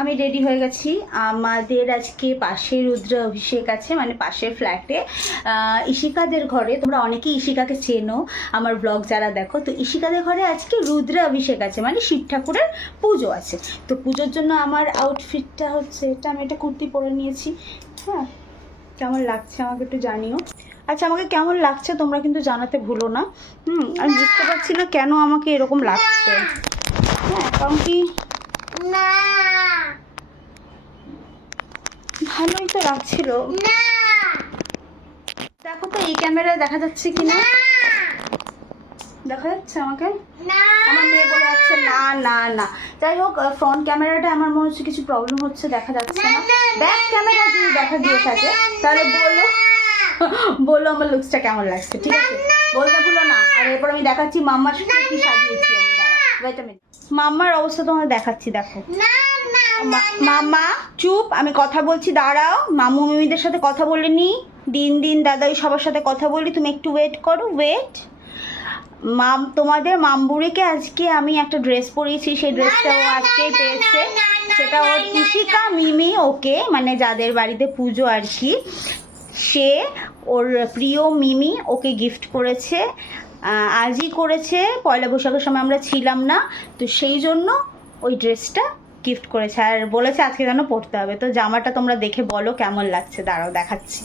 আমি রেডি হয়ে গেছি। আমাদের আজকে পাশে রুদ্র অভিষেক আছে, মানে পাশের ফ্ল্যাটে ইশিকাদের ঘরে। তোমরা অনেকেই ইশিকাকে চেনো, আমার ব্লগ যারা দেখো। তো ইশিকাদের ঘরে আজকে রুদ্র অভিষেক আছে, মানে শিব ঠাকুরের পুজো আছে। তো পুজোর জন্য আমার আউটফিটটা হচ্ছে এটা। আমি একটা কুর্তি পরে নিয়েছি। হ্যাঁ, কেমন লাগছে আমাকে একটু জানিও। আচ্ছা, আমাকে কেমন লাগছে তোমরা কিন্তু জানাতে ভুলো না। আমি বুঝতে পারছি না কেন আমাকে এরকম লাগছে। হ্যাঁ, কারণ কি ভালোই তো লাগছিল। দেখো তো এই ক্যামেরায় দেখা যাচ্ছে কিনা। দেখা যাচ্ছে আমাকে? আমার মেয়ে বলে যাচ্ছে না না না। যাই হোক, ফ্রন্ট ক্যামেরাটা আমার মনে হচ্ছে কিছু প্রবলেম হচ্ছে, দেখা যাচ্ছে না। ব্যাক ক্যামেরা যদি দেখা দিয়ে থাকে তাহলে বলো আমার লুকসটা কেমন লাগছে, ঠিক আছে? বলতে ভুলো না। আর এরপর আমি দেখাচ্ছি মাম্মার সাথে কি সাজিয়েছি আমি। ওয়েট আ মিনিট, মাম্মার অবস্থা তোমাদের দেখাচ্ছি। দেখো মাম্মা চুপ, আমি কথা বলছি, দাঁড়াও। মামু মিমিদের সাথে কথা বলিনি, দিন দাদাই সবার সাথে কথা বলি। তুমি একটু ওয়েট করো, ওয়েট। তোমাদের মামবুড়িকে আজকে আমি একটা ড্রেস পরিয়েছি, সেই ড্রেসটা ও আজকেই পেয়েছে। সেটা ওর ইশিকা মিমি, ওকে মানে যাদের বাড়িতে পুজো আর কি, সে ওর প্রিয় মিমি ওকে গিফট করেছে। আজই করেছে, পয়লা বৈশাখের সময় আমরা ছিলাম না, তো সেই জন্য ওই ড্রেসটা গিফট করেছে। আর বলেছে আজকে যেন পরতে হবে। তো জামাটা তোমরা দেখে বলো কেমন লাগছে, দাঁড়াও দেখাচ্ছি।